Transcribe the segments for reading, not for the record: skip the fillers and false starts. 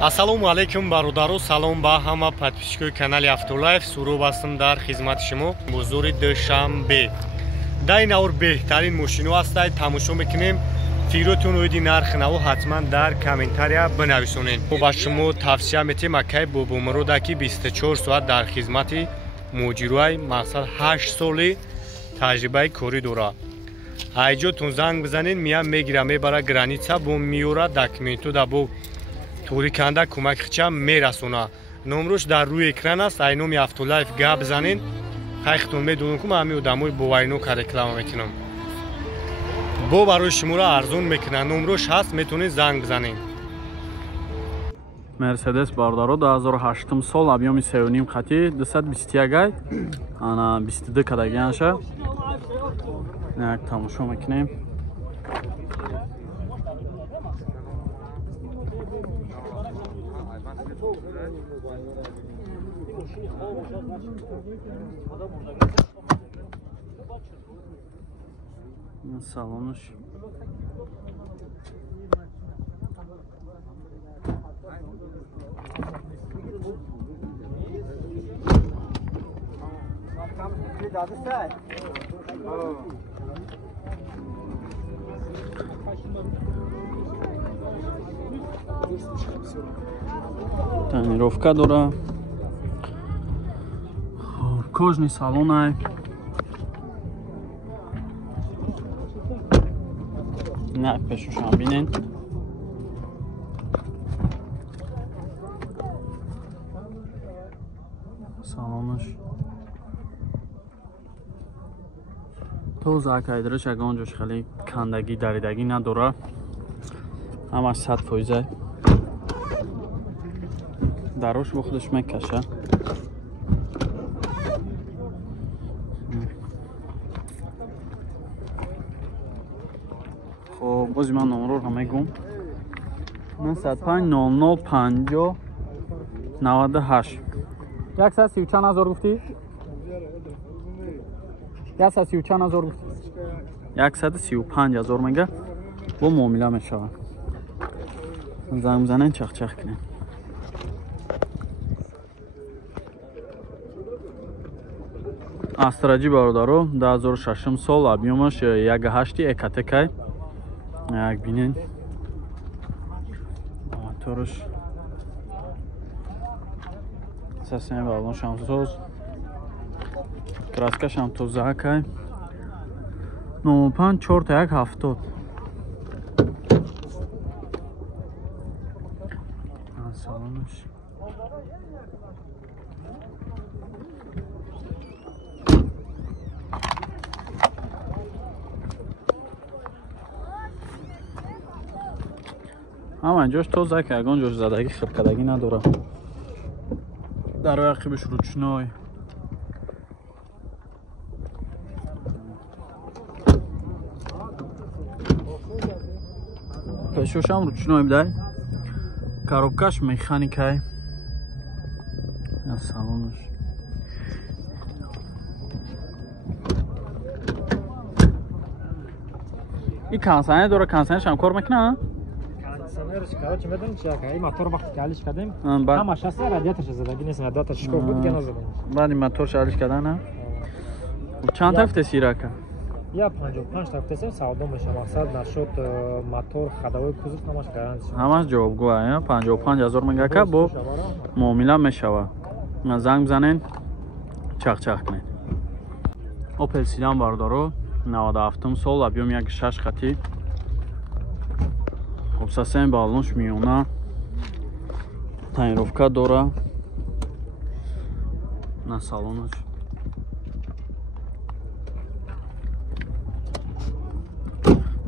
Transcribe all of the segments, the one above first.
Ассалому алайкум бародаро, салом ба ҳама подписчикои канали Автолайф. Сурӯб ҳастам дар хизмати шумо. Бозори Душанбе. Дар ин авр беҳтарин мошино ҳастад. Тамошо мекунем. Фикротон оиди нархи наво ҳатман дар комментария бинависонед. Мо ба шумо тавсия метем акай бобомуродаки 24 соат дар хизмати муҷирои мақсад 8 соли таҷрибаи корӣ дора. Айҷотон занг бизанед, миям мегира мебара граница бо миёра документу да бо توری کنده کمک خیچم میرسونه. نمروش در روی اکران است. اینومی افتولایف گپ بزنین. خیختون میدونم که من همین دموی بوینو که رکلام میکنم. با برای شما را ارزون میکنن. نمروش هست میتونید زنگ بزنین. مرسدس باردارو 2008 سال объеми 3.5 خطی 221 ای انا 22 کدگیانشه یک تماشا میکنیم. Salonmuş. Тонировка дора. Кожный салон ай. نه پشوشان بینین سلامش تو زاکایدرش اگه اونجاش خیلی کندگی دریدگی نداره همش 100% دروش با خودش میکشه بازی من نمره رو همه گم 95 00 98 130 چند هزار گفتی؟ 130 چند هزار گفتی؟ 135 هزار میگه با معامله میشه زنگ بزنین چخ چخ کنین استراجی باردارو 2006 سال объемش 1.8 екатекай як бинен моторш сасен балон шамсоз краскаш ҳам тозаакай 95 4 та 170 салонш همانجاش توزه که اگه اونجاش زدگی خرکدگی نداره در رقیبش روچنای پشوش هم روچنای بده کاروبکش میخانیکای یا سالونش این کانسانه داره کانسانهش هم کار میکنه короче медонем чия ка ин мотор вақте ки алиш кардем ҳамаш ҳаст радиаторш задагӣ нест радиатор шикоф буд дига назадем баъди моторш алиш кардана чанд тафта сирака я 55 тафтасем савдо меша мақсад нашуд мотор хадавои кузов ҳамаш гарантия ҳамаш ҷавобгӯ 55 000 мегака бо муомила мешава занг бизанен чахчах кунед Opel Sedan бардоро 97 сол объем 1.6 хати обсасен балонш миёна тонировка дора на салонаш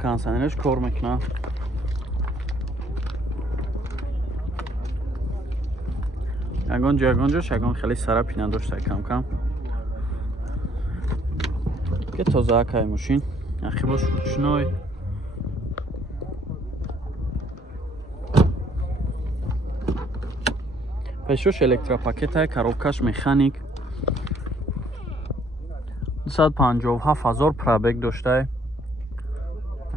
кондиционераш кор мекуна ягон ҷош хеле сарапина дошта кам ки тозаакай мошин ахибош ручной пешош электропакетай коробкаш механик 257 000 пробег доштай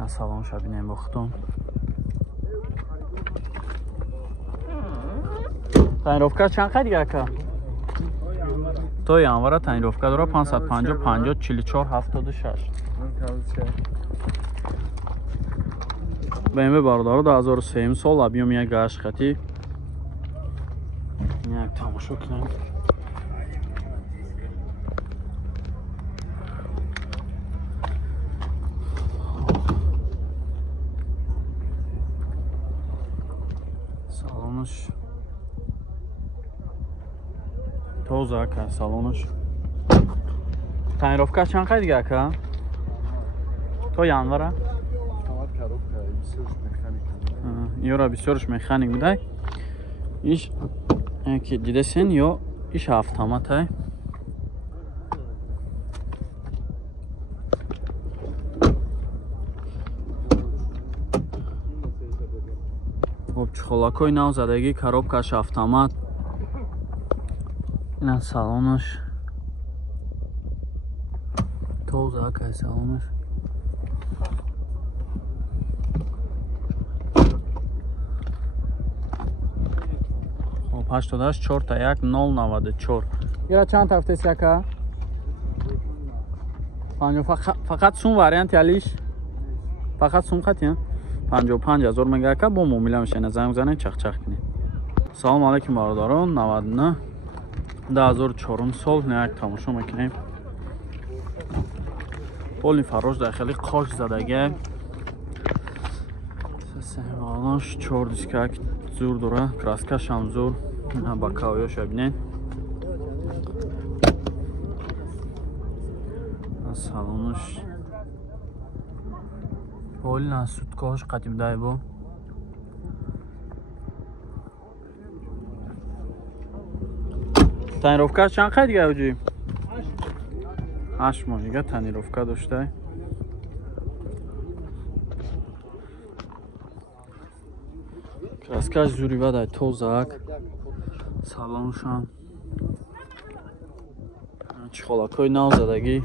салон шабинем бо худум Tanirovka чанд қайд ака? То январа тanirovka дора 550 50 44 76. BMW бардору 2003 сол объем 1.8 хати. Як тамошо кунем. Salonmuş. Toz aka salonmuş. Tanirovka чанд қайд ака? То январа. Юра бисёрш механик будай. Иш ки дидесен ё иш автомат ай. Хоб чхолакой нав задаги коробкаш автомат. Ина салонаш. Тоза ка салонаш. Хоб 84 та 1 094. Ира чанд тафтес ака? Панҷо фақат сум вариант ялиш. Фақат сум хатия. 55000 мега ака бо муомила мешина занг занен чахчах кунед. Салом алейкум бародарон 99 2004 сол як тамошо мекунем. Поли фарош дахили qosh задаги. Сесемалош 4 дискак зур дора, краскаш ҳам зур. Ба кавёш бинен. Салонош поли на суткош қадимдай бу. Tanirovka чанд қайд гавҷи? 8 моҳига tanirovka доштай. Краскаш зури бадай тозак. Салоншам. Чихолакои нав задагӣ.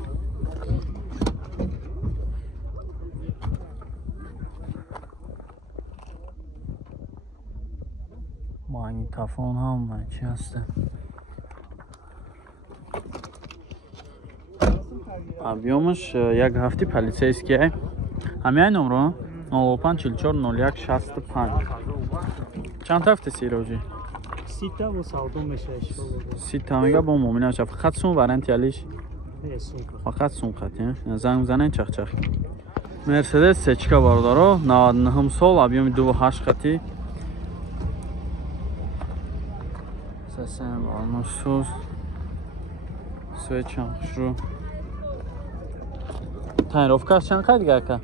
Магнитофон ҳам чи ҳаст. Объемаш як ҳафти полицейский. Ҳамяй номро 05440165. Чанд ҳафтаси роҷи? Сита бо савдо мешавад. Сита мега бо муомила мешавад. Фақат сум вариант ялиш? Фақат сум хат, занг занен чахчах. Мерседес сечка бародаро 99 сол объеми 2.8 хати. Сасем балносуз. Свечам хушру. Tanirovka чанд қайд ака?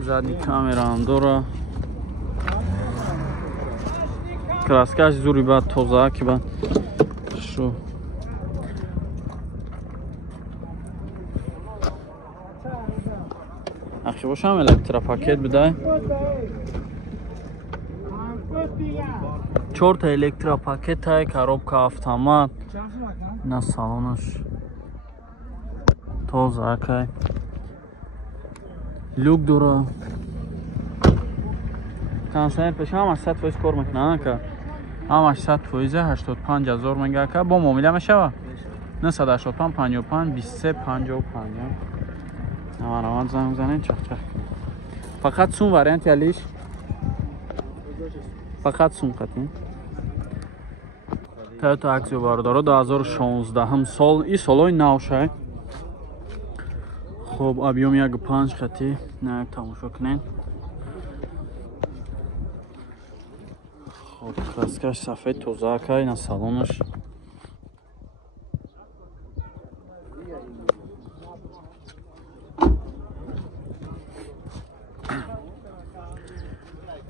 Задни камера ҳам дора. Краскаш зури бад тоза ки бад шу. Ахи бошам электропакет бидай. 4 та электропакет ай, коробка автомат. На салонаш тоза акай. Люк дора. Консайр пеш ҳамаш 100% кор мекунад ака. Ҳамаш 100% 85000 мега ака бо муомила мешава. 985 55 23 55. Наван занг занен чахчах. Фақат сум вариант ялиш? Фақат сум хатин. Toyota Axio бародаро 2016 сол. И солои навшай. Хоб объем 1.5 хати. Як тамошо кунен. Хоб краскаш сафед тоза акай на салонаш.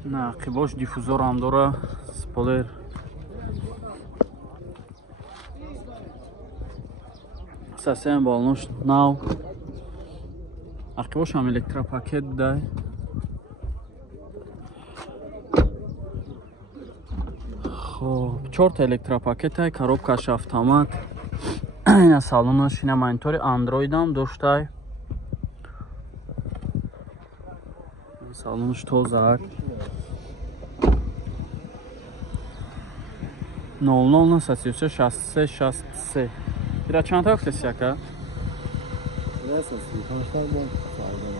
На қибош диффузор ҳам дора. Спойлер. Сасем балнош нав. Ақибош ҳам электропакет дай. Хоб 4 та электропакет ай, коробкаш автомат. اینا سالونش اینم اینطوری اندروید هم داشته. سالونش توزک 00 بیره چند تا کسی که؟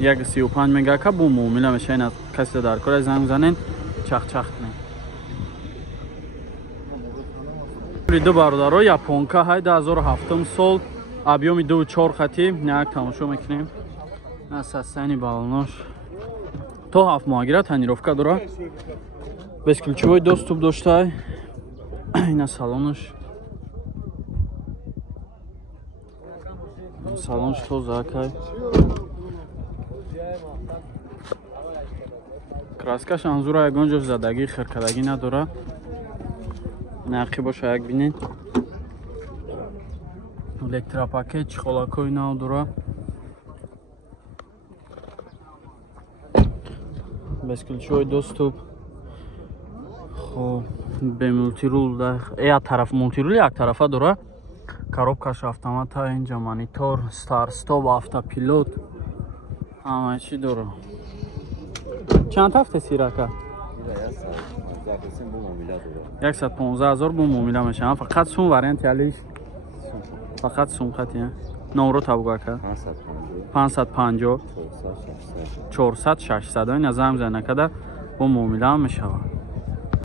یک 35 میگه که بو مومیله میشه این کسی در کار زنگ زنین چخ چخ کنین. دو برادرها یاپونکا های 2007 سال объеми 2.4 خطی یک تماشا میکنیم. سستانی балонаш то 7 моҳагира тонировка дора. Бескулчивой доступ дошта. Ина салонаш. Салонш тозакай. Краскаш анзура ягон ҷо задагӣ хиркадагӣ надора. Нақи боша як бинен. Электропакет чихолакои нав дора. Бескулчивой доступ. Хоб бе мултирул да я тараф мултирул як тарафа дора. Коробкаш автомата инҷа монитор, стар стоп, автопилот. Ҳама чӣ дора. Чанд ҳафта сирака? 115,000 бу муомила мешавад. Фақат сум варианти алиш. Фақат сум хати. Номро табугака. 550 400 600 ин азам занакада бу муомила мешавад.